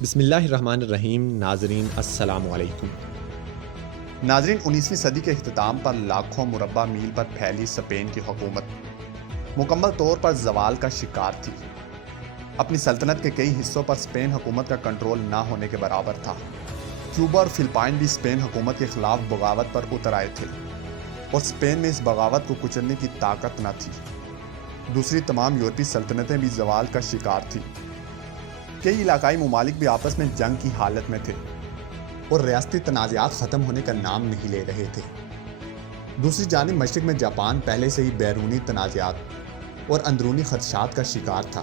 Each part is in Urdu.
بسم اللہ الرحمن الرحیم۔ ناظرین السلام علیکم۔ ناظرین، 19ویں صدی کے اختتام پر لاکھوں مربع میل پر پھیلی اسپین کی حکومت مکمل طور پر زوال کا شکار تھی۔ اپنی سلطنت کے کئی حصوں پر اسپین حکومت کا کنٹرول نہ ہونے کے برابر تھا۔ کیوبا اور فلپائن بھی اسپین حکومت کے خلاف بغاوت پر اتر آئے تھے اور اسپین میں اس بغاوت کو کچلنے کی طاقت نہ تھی۔ دوسری تمام یورپی سلطنتیں بھی زوال کا شکار تھیں۔ کئی علاقائی ممالک بھی آپس میں جنگ کی حالت میں تھے اور ریاستی تنازعات ختم ہونے کا نام نہیں لے رہے تھے۔ دوسری جانب مشرق میں جاپان پہلے سے ہی بیرونی تنازعات اور اندرونی خدشات کا شکار تھا۔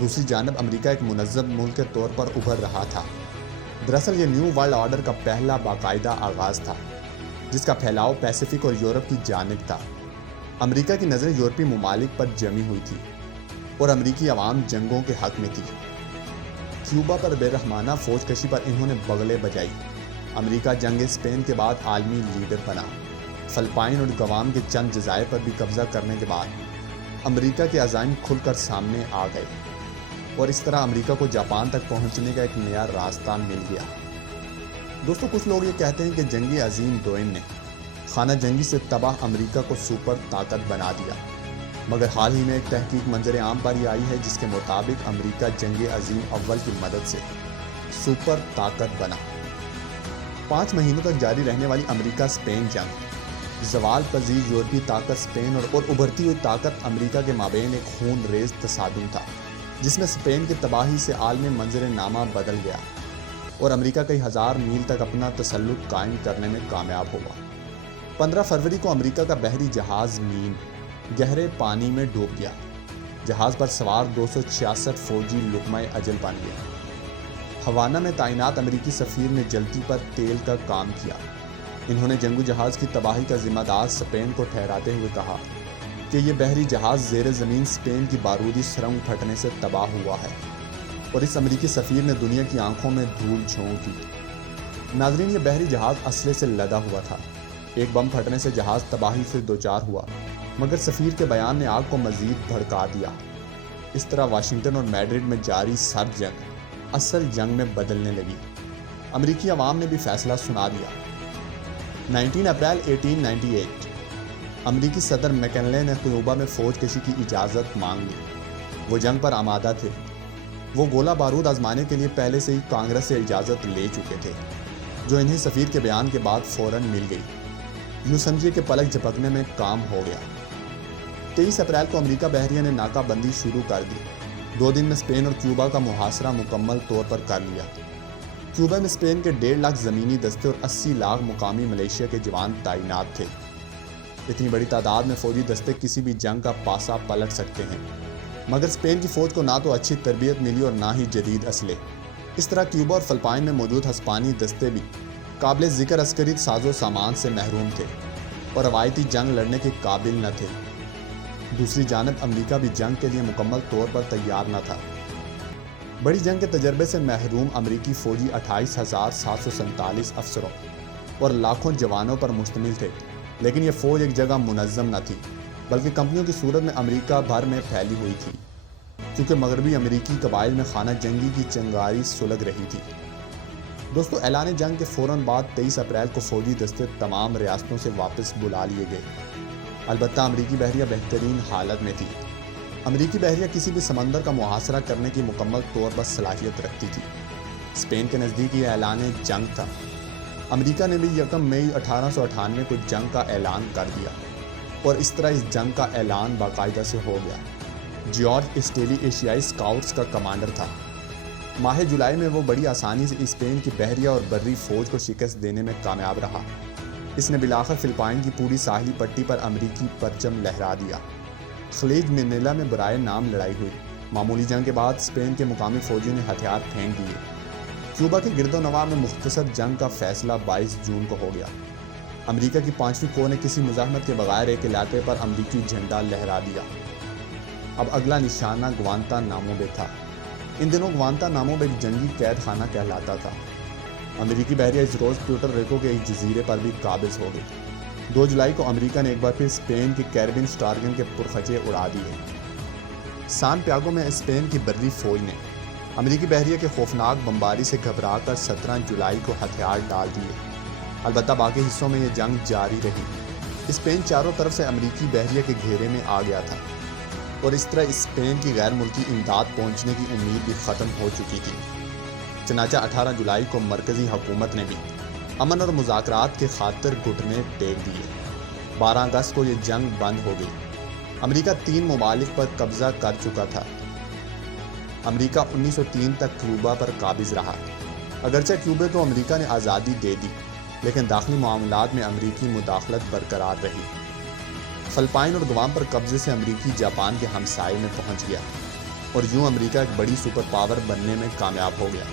دوسری جانب امریکہ ایک منظم ملک کے طور پر ابھر رہا تھا۔ دراصل یہ نیو ورلڈ آرڈر کا پہلا باقاعدہ آغاز تھا جس کا پھیلاؤ پیسفک اور یورپ کی جانب تھا۔ امریکہ کی نظریں یورپی ممالک پر جمی ہوئی تھی اور امریکی عوام جنگوں کے حق میں تھی۔ کیوبا پر بے رحمانہ فوج کشی پر انہوں نے بغلیں بجائی۔ امریکہ جنگ اسپین کے بعد عالمی لیڈر بنا۔ فلپائن اور گوام کے چند جزائر پر بھی قبضہ کرنے کے بعد امریکہ کے عزائم کھل کر سامنے آ گئے اور اس طرح امریکہ کو جاپان تک پہنچنے کا ایک نیا راستہ مل گیا۔ دوستو، کچھ لوگ یہ کہتے ہیں کہ جنگی عظیم دوئم نے خانہ جنگی سے تباہ امریکہ کو سپر طاقت بنا دیا، مگر حال ہی میں ایک تحقیق منظر عام پر یہ آئی ہے جس کے مطابق امریکہ جنگ عظیم اول کی مدد سے سپر طاقت بنا۔ 5 مہینوں تک جاری رہنے والی امریکہ اسپین جنگ زوال پذیر یورپی طاقت اسپین اور ابھرتی ہوئی طاقت امریکہ کے مابین ایک خون ریز تصادم تھا جس میں اسپین کی تباہی سے عالمی منظر نامہ بدل گیا اور امریکہ کئی ہزار میل تک اپنا تسلط قائم کرنے میں کامیاب ہوا۔ 15 فروری کو امریکہ کا بحری جہاز مین گہرے پانی میں ڈوب گیا۔ جہاز پر سوار 266 فوجی لقمہ اجل بن گئے۔ ہوانہ میں تعینات امریکی سفیر نے جلتی پر تیل کا کام کیا۔ انہوں نے جنگی جہاز کی تباہی کا ذمہ دار اسپین کو ٹھہراتے ہوئے کہا کہ یہ بحری جہاز زیر زمین اسپین کی بارودی سرنگ پھٹنے سے تباہ ہوا ہے، اور اس امریکی سفیر نے دنیا کی آنکھوں میں دھول جھونک دی۔ ناظرین، یہ بحری جہاز اسلحے سے لدا ہوا تھا۔ ایک بم پھٹنے سے جہاز تباہی سے دوچار ہوا، مگر سفیر کے بیان نے آگ کو مزید بھڑکا دیا۔ اس طرح واشنگٹن اور میڈرڈ میں جاری سرد جنگ اصل جنگ میں بدلنے لگی۔ امریکی عوام نے بھی فیصلہ سنا دیا۔ 19 اپریل 1898 امریکی صدر میکنلے نے کیوبا میں فوج کشی کی اجازت مانگ لی۔ وہ جنگ پر آمادہ تھے۔ وہ گولہ بارود آزمانے کے لیے پہلے سے ہی کانگریس سے اجازت لے چکے تھے، جو انہیں سفیر کے بیان کے بعد فوراً مل گئی۔ یوں سمجھے کہ پلک جھپکنے میں کام ہو گیا۔ 23 اپریل کو امریکہ بحریہ نے ناکہ بندی شروع کر دی۔ 2 دن میں اسپین اور کیوبا کا محاصرہ مکمل طور پر کر لیا۔ کیوبا میں اسپین کے 1.5 لاکھ زمینی دستے اور 80 لاکھ مقامی ملیشیا کے جوان تعینات تھے۔ اتنی بڑی تعداد میں فوجی دستے کسی بھی جنگ کا پاسا پلٹ سکتے ہیں، مگر اسپین کی فوج کو نہ تو اچھی تربیت ملی اور نہ ہی جدید اسلحے۔ اس طرح کیوبا اور فلپائن میں موجود ہسپانوی دستے بھی قابل ذکر عسکری ساز و سامان سے محروم تھے اور روایتی جنگ لڑنے کے قابل نہ تھے۔ دوسری جانب امریکہ بھی جنگ کے لیے مکمل طور پر تیار نہ تھا۔ بڑی جنگ کے تجربے سے محروم امریکی فوجی 28,747 افسروں اور لاکھوں جوانوں پر مشتمل تھے، لیکن یہ فوج ایک جگہ منظم نہ تھی بلکہ کمپنیوں کی صورت میں امریکہ بھر میں پھیلی ہوئی تھی، کیونکہ مغربی امریکی قبائل میں خانہ جنگی کی چنگاری سلگ رہی تھی۔ دوستو، اعلان جنگ کے فوراً بعد 23 اپریل کو فوجی دستے تمام ریاستوں سے واپس بلا لیے گئے۔ البتہ امریکی بحریہ بہترین حالت میں تھی۔ امریکی بحریہ کسی بھی سمندر کا محاصرہ کرنے کی مکمل طور پر صلاحیت رکھتی تھی۔ اسپین کے نزدیک یہ اعلان جنگ تھا۔ امریکہ نے بھی 1 مئی 1898 کو جنگ کا اعلان کر دیا اور اس طرح اس جنگ کا اعلان باقاعدہ سے ہو گیا۔ جارج اسٹیلی ایشیائی اسکاؤٹس کا کمانڈر تھا۔ ماہ جولائی میں وہ بڑی آسانی سے اسپین کی بحریہ اور بری فوج کو شکست دینے میں کامیاب رہا۔ اس نے بالآخر فلپائن کی پوری ساحلی پٹی پر امریکی پرچم لہرا دیا۔ خلیج منیلا میں برائے نام لڑائی ہوئی۔ معمولی جنگ کے بعد اسپین کے مقامی فوجیوں نے ہتھیار پھینک دیے۔ کیوبا کے گرد و نواح میں مختصر جنگ کا فیصلہ 22 جون کو ہو گیا۔ امریکہ کی 5ویں کور نے کسی مزاحمت کے بغیر ایک علاقے پر امریکی جھنڈا لہرا دیا۔ اب اگلا نشانہ گوانتا نامو بے تھا۔ ان دنوں گوانتا نامو بے ایک جنگی قید خانہ کہلاتا تھا۔ امریکی بحریہ اس روز پیوٹر ریکو کے ایک جزیرے پر بھی قابض ہو گئی۔ 2 جولائی کو امریکہ نے ایک بار پھر اسپین کی کیریبین اسٹارگن کے پرخچے اڑا دیے۔ سان پیاگو میں اسپین کی بری فوج نے امریکی بحریہ کے خوفناک بمباری سے گھبرا کر 17 جولائی کو ہتھیار ڈال دیے، البتہ باقی حصوں میں یہ جنگ جاری رہی۔ اسپین چاروں طرف سے امریکی بحریہ کے گھیرے میں آ گیا تھا اور اس طرح اسپین کی غیر ملکی امداد پہنچنے کی امید بھی ختم ہو چکی تھی۔ چنانچہ 18 جولائی کو مرکزی حکومت نے بھی امن اور مذاکرات کے خاطر گھٹنے ٹیک دیے۔ 12 اگست کو یہ جنگ بند ہو گئی۔ امریکہ 3 ممالک پر قبضہ کر چکا تھا۔ امریکہ 1903 تک کیوبا پر قابض رہا۔ اگرچہ کیوبا کو امریکہ نے آزادی دے دی، لیکن داخلی معاملات میں امریکی مداخلت برقرار رہی۔ فلپائن اور گوام پر قبضے سے امریکی جاپان کے ہمسائے میں پہنچ گیا اور یوں امریکہ ایک بڑی سپر پاور بننے میں کامیاب ہو گیا۔